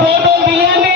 ভোটও দিলেন